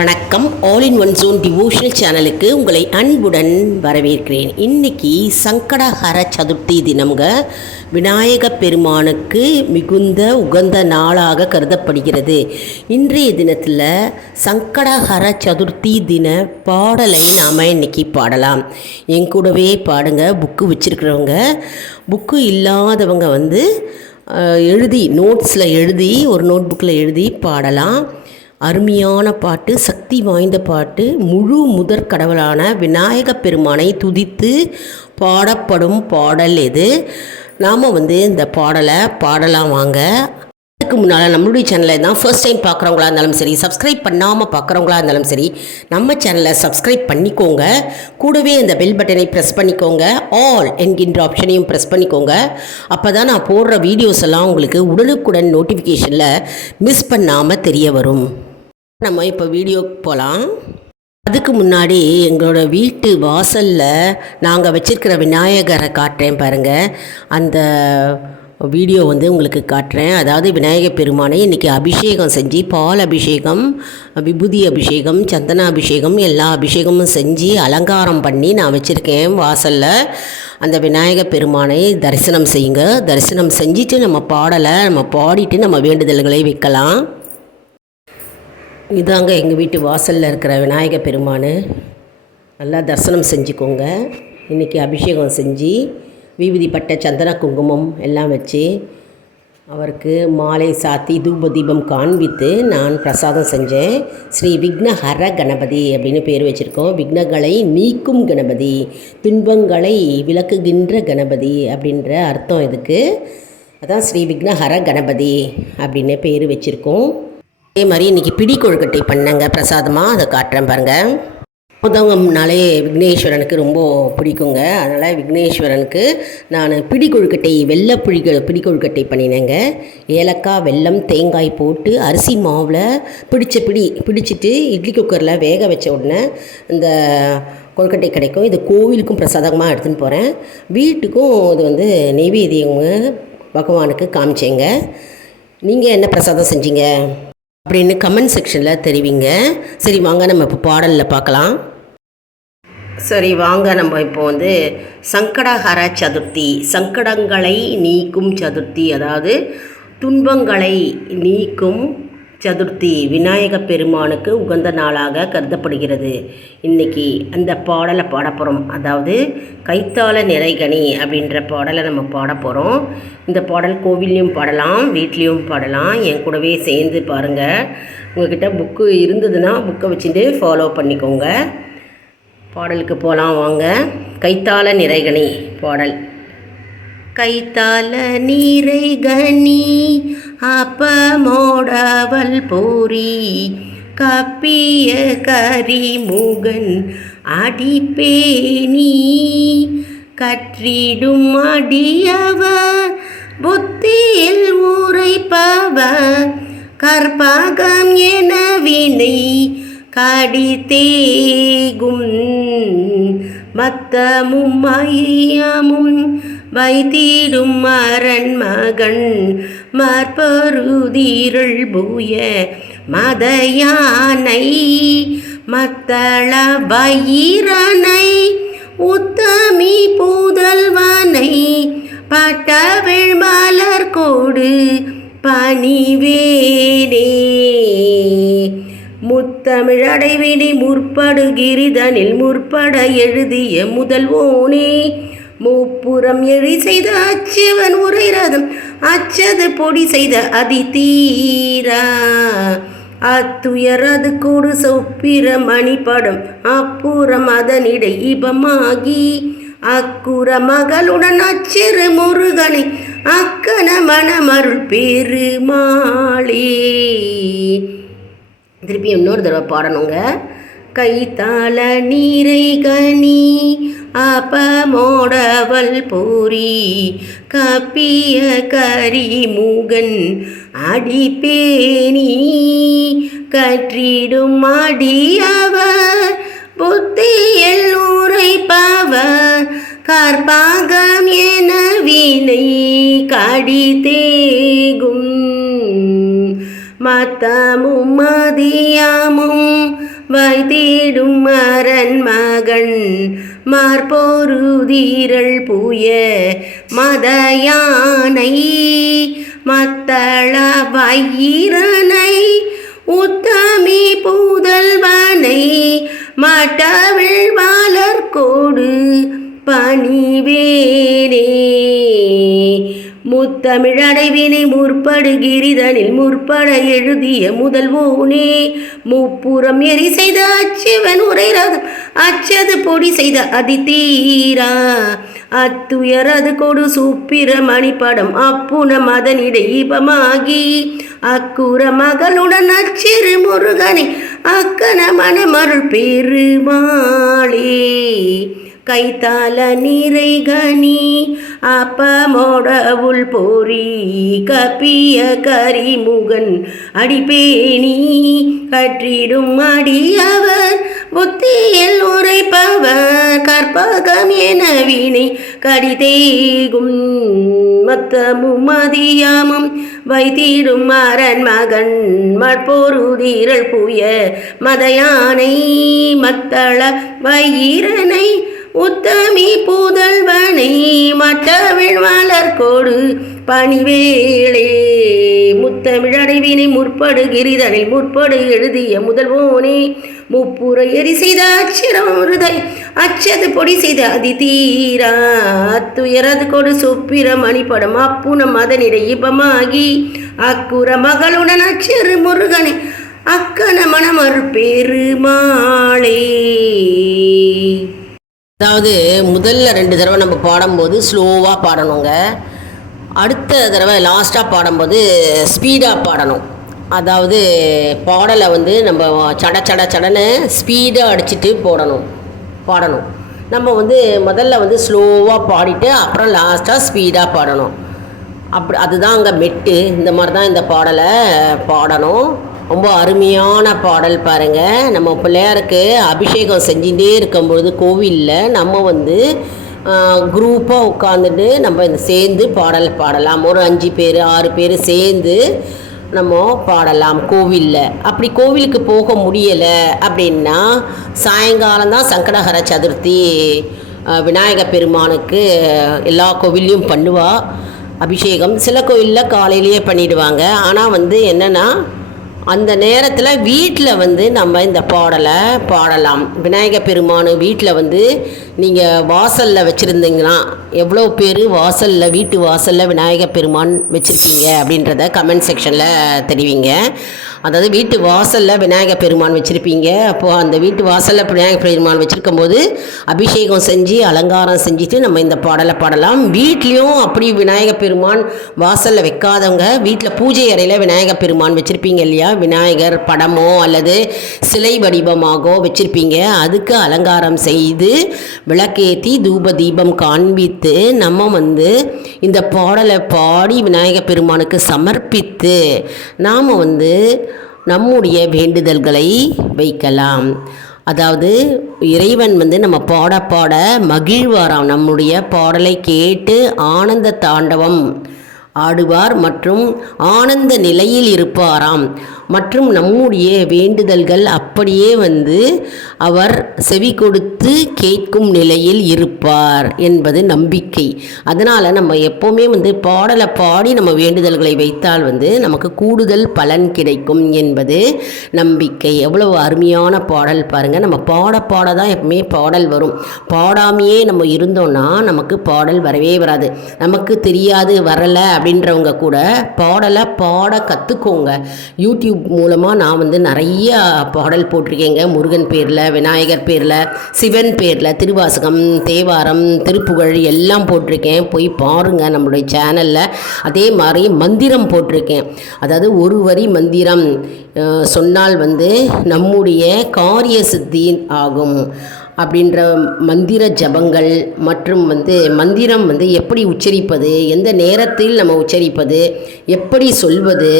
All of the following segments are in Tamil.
வணக்கம். All in one zone devotional சேனலுக்கு உங்களை அன்புடன் வரவேற்கிறேன். இன்னைக்கு சங்கடஹர சதுர்த்தி தினம்ங்க. விநாயக பெருமானுக்கு மிகுந்த உகந்த நாளாக கருதப்படுகிறது. இன்றைய தினத்தில் சங்கடஹர சதுர்த்தி தின பாடலை நாம் இன்னைக்கு பாடலாம். என் கூடவே பாடுங்க. புக்கு வச்சுருக்கிறவங்க, புக்கு இல்லாதவங்க எழுதி நோட்ஸில் எழுதி ஒரு நோட் புக்கில் எழுதி பாடலாம். அருமையான பாட்டு, சக்தி வாய்ந்த பாட்டு. முழு முதற் கடவுளான விநாயக பெருமானை துதித்து பாடப்படும் பாடல் இது. நாம் இந்த பாடலை பாடலாம் வாங்க. அதுக்கு முன்னால் நம்மளுடைய சேனலை தான் ஃபர்ஸ்ட் டைம் பார்க்குறவங்களா இருந்தாலும் சரி, சப்ஸ்கிரைப் பண்ணாமல் பார்க்குறவங்களா இருந்தாலும் சரி, நம்ம சேனலை சப்ஸ்கிரைப் பண்ணிக்கோங்க. கூடவே இந்த பெல் பட்டனை ப்ரெஸ் பண்ணிக்கோங்க. ஆல் என்கின்ற ஆப்ஷனையும் ப்ரெஸ் பண்ணிக்கோங்க. அப்போ தான் நான் போடுற வீடியோஸ் எல்லாம் உங்களுக்கு உடனுக்குடன் நோட்டிஃபிகேஷனில் மிஸ் பண்ணாமல் தெரிய வரும். நம்ம இப்போ வீடியோக்கு போகலாம். அதுக்கு முன்னாடி எங்களோட வீட்டு வாசலில் நாங்கள் வச்சுருக்கிற விநாயகரை காட்டுறேன் பாருங்கள். அந்த வீடியோ உங்களுக்கு காட்டுறேன். அதாவது விநாயகர் பெருமானை இன்றைக்கி அபிஷேகம் செஞ்சு, பால் அபிஷேகம், விபூதி அபிஷேகம், சந்தன அபிஷேகம், எல்லா அபிஷேகமும் செஞ்சு அலங்காரம் பண்ணி நான் வச்சுருக்கேன் வாசலில். அந்த விநாயகர் பெருமானை தரிசனம் செய்யுங்க. தரிசனம் செஞ்சுட்டு நம்ம பாடலை பாடிட்டு நம்ம வேண்டுதல்களை வைக்கலாம். இதாங்க எங்கள் வீட்டு வாசலில் இருக்கிற விநாயகர் பெருமான். நல்லா தரிசனம் செஞ்சுக்கோங்க. இன்றைக்கி அபிஷேகம் செஞ்சு விபூதி பட்டை, சந்தன குங்குமம் எல்லாம் வச்சு அவருக்கு மாலை சாத்தி தூப தீபம் காண்பித்து நான் பிரசாதம் செஞ்சேன். ஸ்ரீ விக்னஹர கணபதி அப்படின்னு பேர் வச்சுருக்கோம். விக்னங்களை நீக்கும் கணபதி, துன்பங்களை விளக்குகின்ற கணபதி அப்படின்ற அர்த்தம் இதுக்கு. அதான் ஸ்ரீ விக்னஹர கணபதி அப்படின்னு பேர் வச்சுருக்கோம். அதே மாதிரி இன்றைக்கி பிடி கொழுக்கட்டை பண்ணங்க பிரசாதமாக, அதை காட்டுறேன் பாருங்கள். முதங்கம்னாலே விக்னேஸ்வரனுக்கு ரொம்ப பிடிக்குங்க. அதனால் விக்னேஸ்வரனுக்கு நான் பிடி கொழுக்கட்டை, வெள்ளை பிடி கொழுக்கட்டை பண்ணினேங்க. ஏலக்காய், வெல்லம், தேங்காய் போட்டு அரிசி மாவில் பிடிச்சிட்டு இட்லி குக்கரில் வேக வச்ச உடனே இந்த கொழுக்கட்டை கிடைக்கும். இது கோவிலுக்கும் பிரசாதமாக எடுத்துன்னு போகிறேன். வீட்டுக்கும் இது நெய்வேத்தியங்க பகவானுக்கு காமிச்சேங்க. நீங்கள் என்ன பிரசாதம் செஞ்சீங்க அப்படின்னு கமெண்ட் செக்ஷனில் தெரிவிங்க. சரி வாங்க நம்ம இப்போ பாடலில் பார்க்கலாம். சரி வாங்க நம்ம இப்போ சங்கடஹர சதுர்த்தி, சங்கடங்களை நீக்கும் சதுர்த்தி, அதாவது துன்பங்களை நீக்கும் சதுர்த்தி விநாயக பெருமானுக்கு உகந்த நாளாக கருதப்படுகிறது. இன்றைக்கி அந்த பாடலை பாட போகிறோம். அதாவது கைத்தால நிறைகனி அப்படின்ற பாடலை நம்ம பாட போகிறோம். இந்த பாடல் கோவில்லையும் பாடலாம், வீட்லேயும் பாடலாம். என் கூடவே சேர்ந்து பாருங்கள். உங்கள்கிட்ட புக்கு இருந்ததுன்னா புக்கை வச்சுட்டு ஃபாலோ பண்ணிக்கோங்க. பாடலுக்கு போகலாம் வாங்க. கைத்தால நிறைகனி பாடல். கைத்தால நீரைகனி அப்பமோடவல் பூரி கப்பிய கரிமுகன் அடிப்பேனி கற்றிடும் அடியவர் புத்தியில் உரைப்பவர் கற்பகம் என வினை கடித்தேகும் மத்தமும் மையமும் வைத்திடும் அரண்மகன் மற்பருதிருள் பூய மதயானை மத்தள வயிரனை உத்தமி புதல்வனை பட்டவிழ் மலர் கோடு பணிவேனே முத்தமிழ் அடைவினை முற்படுகிரிதனில் முற்பட எழுதிய முதல்வோனே முப்புறம் எழி செய்த அச்சுவன் உரை ரதம் அச்சது பொடி செய்த அதிதீரா அத்துயரது கொடு சொப்பிர மணிப்படம் அப்புறம் அதனிடை இபமாகி அக்குற மகளுடன் அச்சிறு முருகனை அக்கன மணமருள் பெருமாளே. திருப்பி இன்னொரு தடவை பாடணுங்க. கைத்தால நீரைகனி அப்பமோடவல் பூரி கப்பிய கரிமுகன் அடிப்பேனி கற்றிடும் அடியவர் புத்தியில் உரைப்பவர் கற்பாகம் என வினை கடித்தேகும் மத்தமும் மதியமும் வைத்திடும் அரன் மகன் மார்பொருதீரள் புய மதயானை மத்தள வயிரனை உத்தமி புதல்வனை மட்டவிழ் வளர்கோடு பணிவேனே. முத்தமிழடைவினை முற்படுகிரிதனில் முற்பட எழுதிய முதல்வோனே முப்புறம் எரி செய்த அச்சிவன் உரைரதம் அச்சது பொடி செய்த அதிதீரா அத்துயரது கொடு சூப்பிர மணிப்படம் அப்புன மதனிடை இபமாகி அக்குற மகளுடன் அச்சிறு முருகனை அக்கன மனமருள் பெருமாளே. கைத்தால நீரை கனி அப்பமோட உள் போரி கப்பிய கரிமுகன் அடிப்பேணி கற்றிடும் அடியவர் புத்தியில் உரைப்பவர் கற்பகம் என வினை கடிதேகும் மத்தமும் மதியமும் வைத்திடும் அரன் மகன் மற்பொருதீரள் புய மதயானை மத்தள வயிரனை உத்தமி புதல்வனை மட்டவிழ் வளர்கோடு பணிவேளே. முத்தமிழடைவினை முற்படுகிரிதனில் முற்படு எழுதிய முதல்வோனே முப்புற எரி செய்த அச்சிரம் ஹிருதய அச்சது பொடி செய்த அதிதீரா அத்துயரது கொடு சொப்பிர மணிப்படம் அப்புன மதனிடை இபமாகி அக்குற மகளுடன் அச்சிறு முருகனை அக்கன மனமருள் பெருமாளே. அதாவது முதல்ல 2 தடவை நம்ம பாடும்போது ஸ்லோவாக பாடணுங்க. அடுத்த தடவை லாஸ்ட்டாக பாடும்போது ஸ்பீடாக பாடணும். அதாவது பாடலை வந்து நம்ம சடன்னு ஸ்பீடாக அடிச்சுட்டு பாடணும். நம்ம வந்து முதல்ல வந்து ஸ்லோவாக பாடிட்டு அப்புறம் லாஸ்ட்டாக ஸ்பீடாக பாடணும். அதுதான் அங்கே மெட்டு. இந்த மாதிரி தான் இந்த பாடலை பாடணும். ரொம்ப அருமையான பாடல் பாருங்கள். நம்ம பிள்ளையாருக்கு அபிஷேகம் செஞ்சுட்டே இருக்கும்பொழுது கோவிலில் நம்ம வந்து குரூப்பாக உட்காந்துட்டு நம்ம சேர்ந்து பாடலாம். ஒரு 5 பேர் 6 பேர் சேர்ந்து நம்ம பாடலாம் கோவிலில். அப்படி கோவிலுக்கு போக முடியலை அப்படின்னா சாயங்காலம் தான் சங்கடஹர சதுர்த்தி விநாயக பெருமானுக்கு எல்லா கோவில்லையும் பண்ணுவா அபிஷேகம். சில கோவிலில் காலையிலேயே பண்ணிடுவாங்க. ஆனால் வந்து என்னென்னா அந்த நேரத்தில் வீட்டில் வந்து நம்ம இந்த பாடலை பாடலாம். விநாயக பெருமான் வீட்டில் வந்து நீங்கள் வாசலில் வச்சுருந்தீங்கன்னா எவ்வளோ பேர் வீட்டு வாசலில் விநாயக பெருமான் வச்சுருக்கீங்க அப்படின்றத கமெண்ட் செக்ஷனில் தெரிவிங்க. அதாவது வீட்டு வாசலில் விநாயக பெருமான் வச்சுருப்பீங்க. அப்போது அந்த வீட்டு வாசலில் விநாயக பெருமான் வச்சுருக்கும் போது அபிஷேகம் செஞ்சு அலங்காரம் செஞ்சுட்டு நம்ம இந்த பாடலை பாடலாம். வீட்லேயும் அப்படி விநாயக பெருமான் வாசலில் வைக்காதவங்க வீட்டில் பூஜை அறையில் விநாயக பெருமான் வச்சுருப்பீங்க இல்லையா, விநாயகர் படமோ அல்லது சிலை வடிவமாகவோ வச்சுருப்பீங்க. அதுக்கு அலங்காரம் செய்து விளக்கேற்றி தூப தீபம் காண்பித்து நம்ம வந்து இந்த பாடலை பாடி விநாயக பெருமானுக்கு சமர்ப்பித்து நாம் வந்து நம்முடைய வேண்டுதல்களை வைக்கலாம். அதாவது இறைவன் வந்து நம்ம பாட மகிழ்வாராம். நம்முடைய பாடலை கேட்டு ஆனந்த தாண்டவம் ஆடுவார் மற்றும் ஆனந்த நிலையில் இருப்பாராம். மற்றும் நம்முடைய வேண்டுதல்கள் அப்படியே வந்து அவர் செவி கொடுத்து கேட்கும் நிலையில் இருப்பார் என்பது நம்பிக்கை. அதனால் நம்ம எப்போவுமே வந்து பாடலை பாடி நம்ம வேண்டுதல்களை வைத்தால் வந்து நமக்கு கூடுதல் பலன் கிடைக்கும் என்பது நம்பிக்கை. எவ்வளவு அருமையான பாடல் பாருங்கள். நம்ம பாட தான் எப்பவுமே பாடல் வரும். பாடாமையே நம்ம இருந்தோன்னா நமக்கு பாடல் வரவே வராது. நமக்கு தெரியாது வரலை அப்படின்றவங்க கூட பாடலை பாட கற்றுக்கோங்க. யூடியூப் மூலமாக நான் வந்து நிறைய பாடல் போட்டிருக்கேங்க. முருகன் பேரில், விநாயகர் பேரில், சிவன் பேரில், திருவாசகம், தேவாரம், திருப்புகழ் எல்லாம் போட்டிருக்கேன். போய் பாருங்கள் நம்மளுடைய சேனலில். அதே மாதிரி மந்திரம் போட்டிருக்கேன். அதாவது ஒரு வரி மந்திரம் சொன்னால் வந்து நம்முடைய காரிய சித்தி ஆகும். அப்படின்ற மந்திர ஜபங்கள் மற்றும் மந்திரம் எப்படி உச்சரிப்பது, எந்த நேரத்தில் நம்ம உச்சரிப்பது, எப்படி சொல்வது,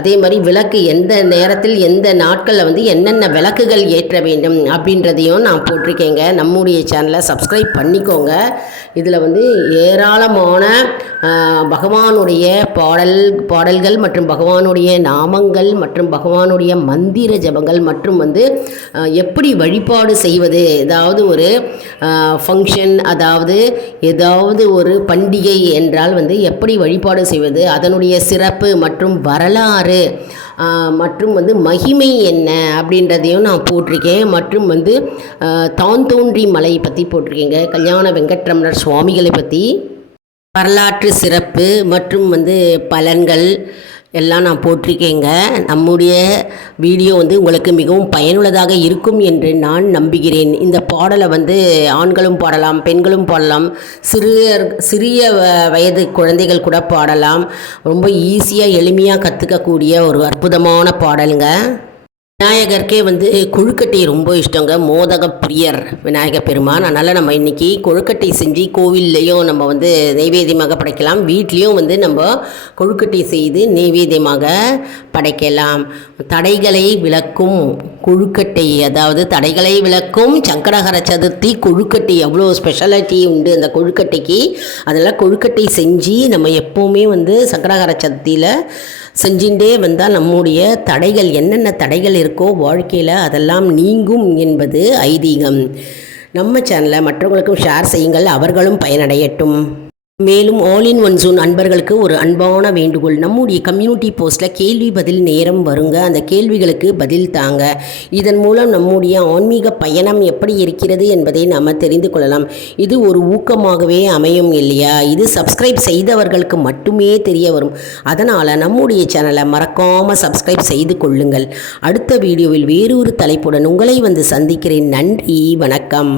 அதே மாதிரி விளக்கு எந்த நேரத்தில் எந்த நாட்களில் என்னென்ன விளக்குகள் ஏற்ற வேண்டும் அப்படின்றதையும் நான் போட்டிருக்கேங்க. நம்முடைய சேனலை சப்ஸ்கிரைப் பண்ணிக்கோங்க. இதில் ஏராளமான பகவானுடைய பாடல்கள் மற்றும் பகவானுடைய நாமங்கள் மற்றும் பகவானுடைய மந்திர ஜபங்கள் மற்றும் எப்படி வழிபாடு செய்வது, ஏதாவது ஒரு ஃபங்க்ஷன், ஏதாவது ஒரு பண்டிகை என்றால் எப்படி வழிபாடு செய்வது, அதனுடைய சிறப்பு மற்றும் வரலாறு மற்றும் மகிமை என்ன அப்படின்றதையும் நான் போட்டிருக்கேன். மற்றும் தான் தோன்றி மலை பற்றி போட்டிருக்கேங்க. கல்யாண வெங்கட்ரமணர் சுவாமிகளை பற்றி வரலாற்று சிறப்பு மற்றும் பலன்கள் எல்லாம் நான் போட்டிருக்கேங்க. நம்முடைய வீடியோ உங்களுக்கு மிகவும் பயனுள்ளதாக இருக்கும் என்று நான் நம்புகிறேன். இந்த பாடலை ஆண்களும் பாடலாம், பெண்களும் பாடலாம், சிறிய வயது குழந்தைகள் கூட பாடலாம். ரொம்ப ஈஸியாக எளிமையாக கற்றுக்கக்கூடிய ஒரு அற்புதமான பாடலுங்க. விநாயகருக்கே கொழுக்கட்டை ரொம்ப இஷ்டங்க. மோதக பிரியர் விநாயகர் பெருமான். அதனால் நம்ம இன்றைக்கி கொழுக்கட்டை செஞ்சு கோவில்லையும் நம்ம நெய்வேத்தியமாக படைக்கலாம், வீட்லேயும் நம்ம கொழுக்கட்டை செய்து நெய்வேத்தியமாக படைக்கலாம். தடைகளை விளக்கும் கொழுக்கட்டை, தடைகளை விளக்கும் சங்கடஹர சதுர்த்தி கொழுக்கட்டை எவ்வளோ ஸ்பெஷாலிட்டி உண்டு அந்த கொழுக்கட்டைக்கு. அதனால் கொழுக்கட்டை செஞ்சு நம்ம எப்போவுமே சங்கடஹர சதுர்த்தியில் செஞ்சுட்டே வந்தால் நம்முடைய தடைகள், என்னென்ன தடைகள் இருக்கோ வாழ்க்கையில் அதெல்லாம் நீங்கும் என்பது ஐதீகம். நம்ம சேனலை மற்றவங்களுக்கும் ஷேர் செய்யுங்கள், அவர்களும் பயனடையட்டும். மேலும் ஆல் இன் ஒன் ஜோன் அன்பர்களுக்கு ஒரு அன்பான வேண்டுகோள். நம்முடைய கம்யூனிட்டி போஸ்ட்டில் கேள்வி பதில் நேரம் வருங்க. அந்த கேள்விகளுக்கு பதில் தாங்க. இதன் மூலம் நம்முடைய ஆன்மீக பயணம் எப்படி இருக்கிறது என்பதை நாம் தெரிந்து கொள்ளலாம். இது ஒரு ஊக்கமாகவே அமையும் இல்லையா? இது சப்ஸ்கிரைப் செய்தவர்களுக்கு மட்டுமே தெரிய வரும். அதனால் நம்முடைய சேனலை மறக்காமல் சப்ஸ்கிரைப் செய்து கொள்ளுங்கள். அடுத்த வீடியோவில் வேறொரு தலைப்புடன் உங்களை சந்திக்கிறேன். நன்றி, வணக்கம்.